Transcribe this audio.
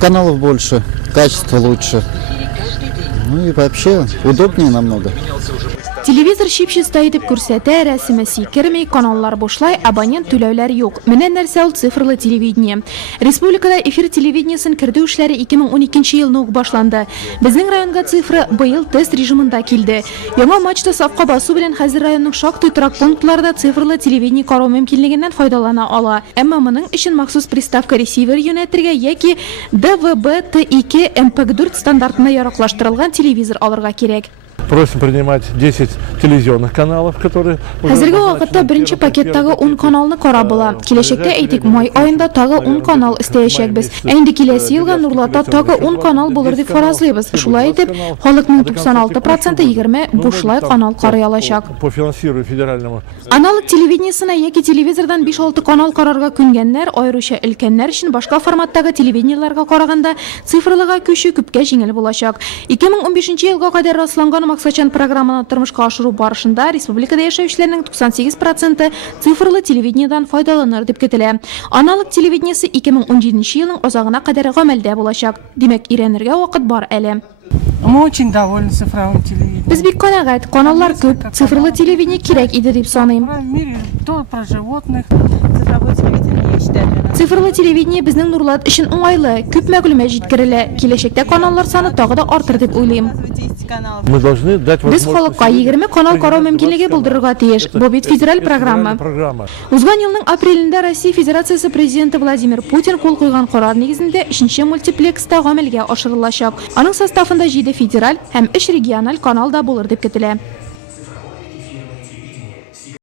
каналов больше, качество лучше. Ну и вообще удобнее намного. Телевизор шипшеста итеп күрсәтә, рәсеме сикерми, каналлар бушлай, абонент түләүләр юк. Менә нәрсә ул цифрлы телевидение. Республикада эфир телевидениесын кертү эшләре 2012 елны ук башланды. Безнең районга цифры быел тест режимында килде. Яңа мачта сафка басу белән хәзер районның шактый торак пунктларда цифрлы телевидение карау мөмкинлегеннән файдалана ала. Әмма моның өчен махсус приставка ресивер юнәтергә яки DVB-T2 MPEG-4 стандартына яраклаштырылган телевизор алырга кирәк. Просим принимать 10 телевизионных каналов, которые... Хәзерге вакытта беренче пакеттагы 10 каналны карап була. Киләчәктә әйтик, май аенда тагы 10 канал истәячәкбез. Инде киләсе елга Нурлата тагы 10 канал булыр дип фаразлыйбыз. Шулай итеп, халыкның 96% 20 бушлай канал карый алачак. По финансирую федеральному. Аналог телевидениесына яки телевизордан 5-6 канал карарга күнгәннәр, аеруча өлкәннәр өчен башка форматтагы телевидениеларга караганда цифрлыга күчү күпкә җиңел булачак. 2015 елга кадәр расланган максатчан программаны тормышка ашыру барышында республикада яшәүчеләрнең 98% цифрлы телевидениедан файдаланыр дип көтелә. Аналог телевидениесе 2017 елның азагына кадәр гамәлдә булачак. Димәк, өйрәнергә вакыт бар әле. Мы очень довольны цифровым телевидением. Без бик канәгать, каналлар күп, цифрлы телевидение кирәк иде дип саныйм. В мире то про животных. Цифровое телевидение, я считаю, для нас. Цифрлы телевидение безнең Нурлат өчен уңайлы, күп мәгълүмат җиткерелә. Киләчәктә каналлар саны тагы да артыр дип уйлыйм. 10 каналов. Мы должны дать Без возможность... халыкка 20 канал карау мөмкинлеге булдырырга тиеш. Бу бит федераль программа. Узган елның апрелендә Россия Федерациясе президенты Владимир Путин кул куйган карар нигезендә 3нче мультиплекста гамәлгә ашырылачак. Аның составында 7 федераль һәм 3 региональ канал да булыр дип көтелә.